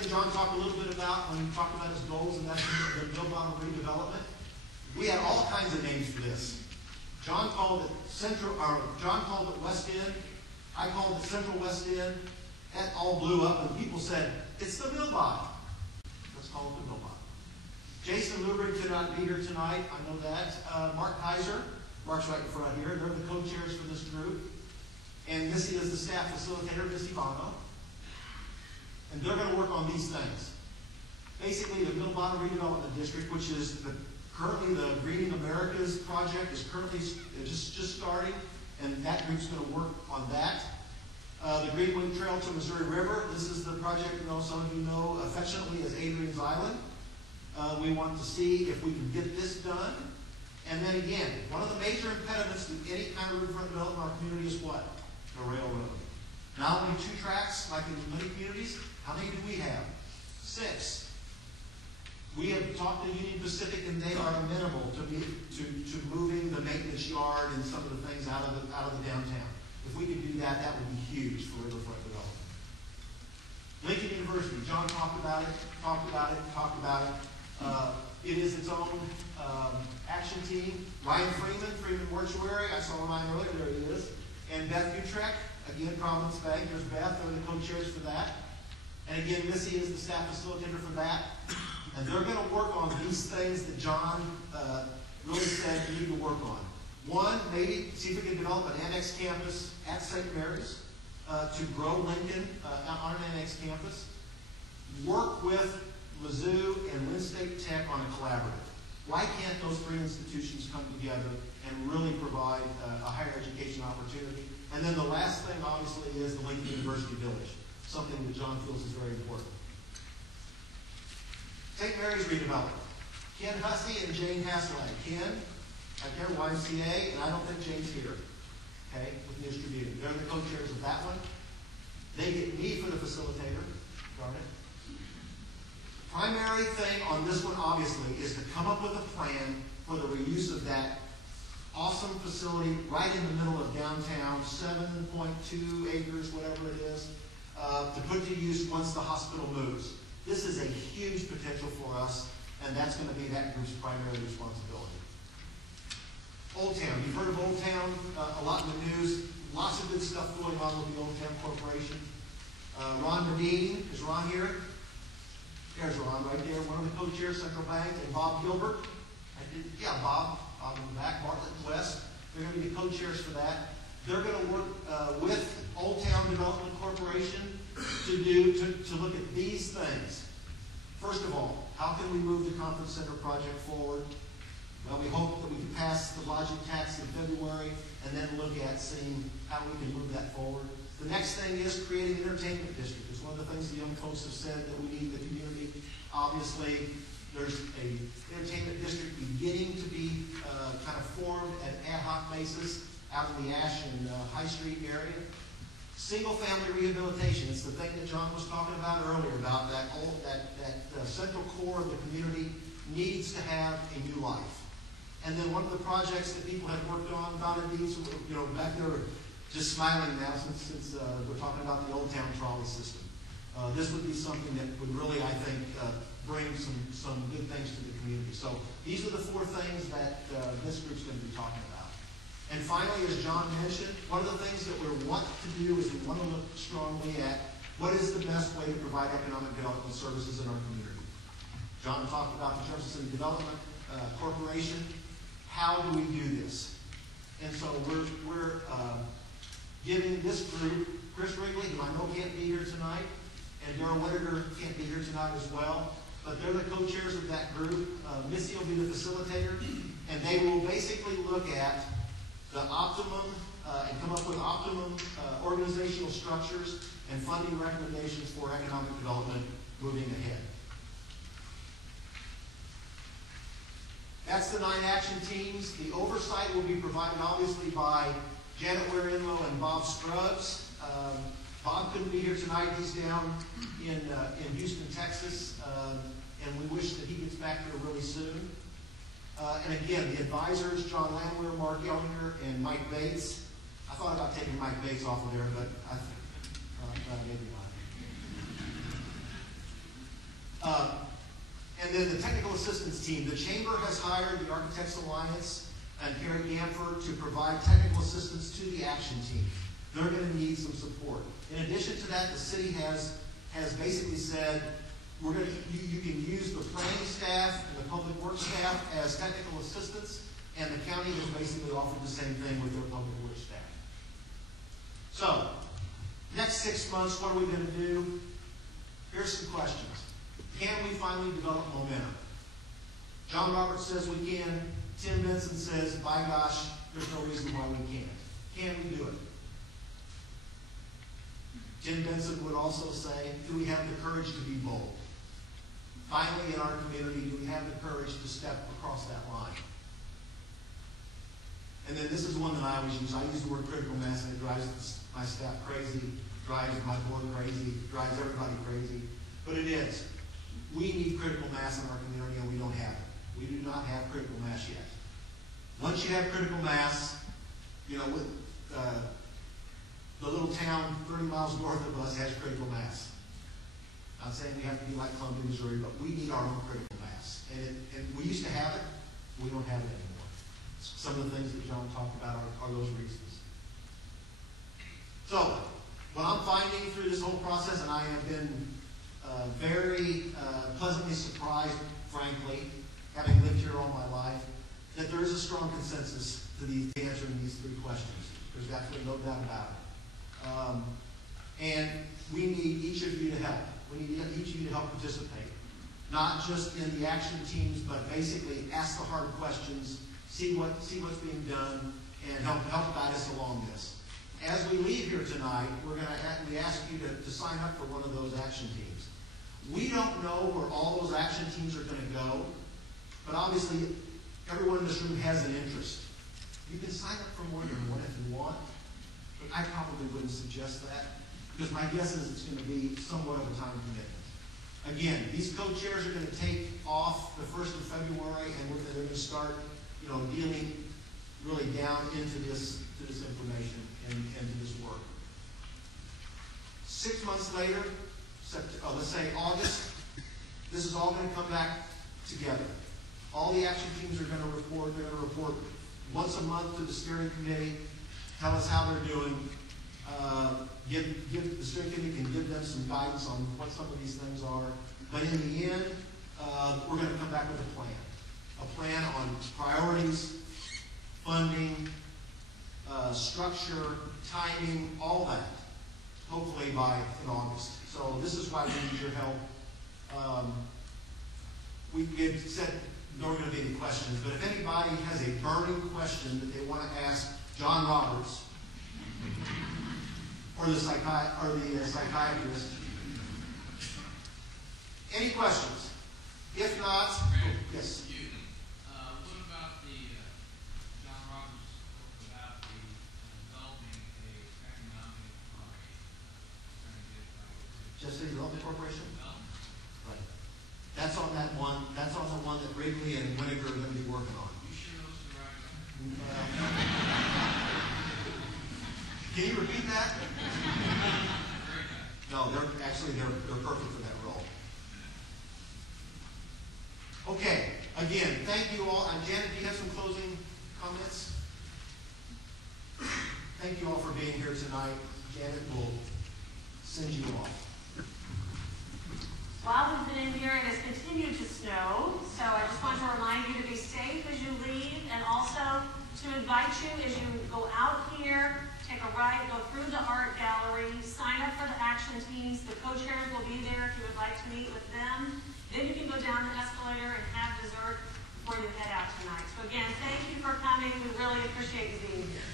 thing John talked a little bit about when he talked about his goals, and that's the Mill-Bottom redevelopment. We had all kinds of names for this. John called it West End. I called it Central West End. That all blew up, and people said, it's the Mill-Bottom. Let's call it the Mill-Bottom. Jason Lubrig could not be here tonight. I know that. Mark Kaiser. Mark's right in front here. They're the co-chairs for this group. And Missy is the staff facilitator, Missy Bono. And they're going to work on these things. Basically, the Mill-Bottom Redevelopment District, which is currently the Greening Americas project, is currently just starting, and that group's going to work on that. The Greenway Trail to Missouri River, this is the project some of you know affectionately as Adrian's Island. We want to see if we can get this done. And then again, one of the major impediments to any kind of riverfront development in our community is what? The railroad. Not only 2 tracks like in many communities, how many do we have? 6. We have talked to Union Pacific, and they are amenable to moving the maintenance yard and some of the things out of the downtown. If we could do that, that would be huge for riverfront development. Lincoln University, John talked about it. It is its own action team. Ryan Freeman Mortuary, I saw Ryan earlier, there he is. And Beth Utrecht, again, Providence Bank, there's Beth, they're the co-chairs for that. And again, Missy is the staff facilitator for that. And they're going to work on these things that John really said we need to work on. One, maybe see if we can develop an annex campus at St. Mary's to grow Lincoln on an annex campus. Work with Mizzou and Wayne State Tech on a collaborative. Why can't those 3 institutions come together and really provide a higher education opportunity? And then the last thing, obviously, is the Lincoln University Village, something that John feels is very important. St. Mary's redevelopment. Ken Hussey and Jane Hasselheim. Ken, right there, YMCA, and I don't think Jane's here, okay, with distributing. They're the co-chairs of that one. They get me for the facilitator, darn it. Primary thing on this one, obviously, is to come up with a plan for the reuse of that awesome facility right in the middle of downtown, 7.2 acres, whatever it is, to put to use once the hospital moves. This is a huge potential for us, and that's going to be that group's primary responsibility. Old Town. You've heard of Old Town a lot in the news. Lots of good stuff going on with the Old Town Corporation. Ron Medine. Is Ron here? There's Ron right there, one of the co-chairs, Central Bank, and Bob Gilbert. Bob in the back, Bartlett West. They're going to be the co-chairs for that. They're going to work with Old Town Development Corporation to look at these things. First of all, how can we move the conference center project forward? Well, we hope that we can pass the lodging tax in February and then look at seeing how we can move that forward. The next thing is creating an entertainment district. It's one of the things the young folks have said that we need in the community. Obviously, there's an entertainment district beginning to be kind of formed at an ad hoc basis out in the Ash and High Street area. Single-family rehabilitation. It's the thing that John was talking about earlier, about that central core of the community needs to have a new life. And then one of the projects that people have worked on, Donna Deeds, back there just smiling now since we're talking about the Old Town trolley system. This would be something that would really, I think, bring some good things to the community. So these are the 4 things that this group's going to be talking about. And finally, as John mentioned, one of the things that we want to do is we want to look strongly at what is the best way to provide economic development services in our community. John talked about the Jefferson City Development Corporation. How do we do this? And so we're giving this group, Chris Wrigley, who I know can't be here tonight, and Darrell Whittaker can't be here tonight as well, but they're the co-chairs of that group. Missy will be the facilitator, and they will basically look at the optimum and come up with optimum organizational structures and funding recommendations for economic development moving ahead. That's the 9 action teams. The oversight will be provided obviously by Janet Ware-Inlow and Bob Scruggs. Bob couldn't be here tonight. He's down in Houston, Texas, and we wish that he gets back here really soon. And again, the advisors, John Landwehr, Mark Ellinger, and Mike Bates. I thought about taking Mike Bates off of there, but maybe not. And then the technical assistance team. The Chamber has hired the Architects Alliance and Carrie Gamford to provide technical assistance to the action team. They're going to need some support. In addition to that, the city has basically said, you can use the planning staff and the public works staff as technical assistants, and the county has basically offered the same thing with their public works staff. So, next 6 months, what are we going to do? Here's some questions. Can we finally develop momentum? John Roberts says we can. Tim Benson says, by gosh, there's no reason why we can't. Can we do it? Tim Benson would also say, do we have the courage to be bold? Finally, in our community, do we have the courage to step across that line? And then this is one that I always use. I use the word critical mass, and it drives my staff crazy, drives my board crazy, drives everybody crazy. But it is. We need critical mass in our community, and we don't have it. We do not have critical mass yet. Once you have critical mass, with the little town 30 miles north of us has critical mass. Not saying we have to be like Columbia, Missouri, but we need our own critical mass. And we used to have it. We don't have it anymore. Some of the things that John talked about are those reasons. So, what I'm finding through this whole process, and I have been very pleasantly surprised, frankly, having lived here all my life, that there is a strong consensus to answering these three questions. There's absolutely no doubt about it. And we need each of you to help. We need each of you to help participate. Not just in the action teams, but basically ask the hard questions, see what's being done, and help guide us along this. As we leave here tonight, we ask you to sign up for one of those action teams. We don't know where all those action teams are going to go, but obviously everyone in this room has an interest. You can sign up for more than one if you want, but I probably wouldn't suggest that, because my guess is it's going to be somewhat of a time commitment. Again, these co-chairs are going to take off the 1st of February, and they're going to start, dealing really down into this information and to this work. 6 months later, let's say August, this is all going to come back together. All the action teams are going to report. They're going to report once a month to the steering committee, tell us how they're doing. The steering committee can give them some guidance on what some of these things are. But in the end, we're going to come back with a plan. A plan on priorities, funding, structure, timing, all that. Hopefully in August. So this is why we need your help. We've said there aren't going to be any questions, but if anybody has a burning question that they want to ask John Roberts or the psychiatrist, any questions? If not, yes. What about the John Roberts spoke about developing a economic Just the Development Corporation? Right. That's on that one. That's on the one that Wrigley and Winnegar are going to be working on. You sure those are the right one? Can you repeat that? No, they're perfect for that role. Okay. Again, thank you all. And Janet, do you have some closing comments? Thank you all for being here tonight. Janet will send you off. While we've been in here, it has continued to snow, so I just want to remind you to be safe as you leave, and also to invite you as you go out here, take a ride, go through the art gallery, sign up for the action teams. The co-chairs will be there if you would like to meet with them. Then you can go down the escalator and have dessert before you head out tonight. So again, thank you for coming. We really appreciate you being here.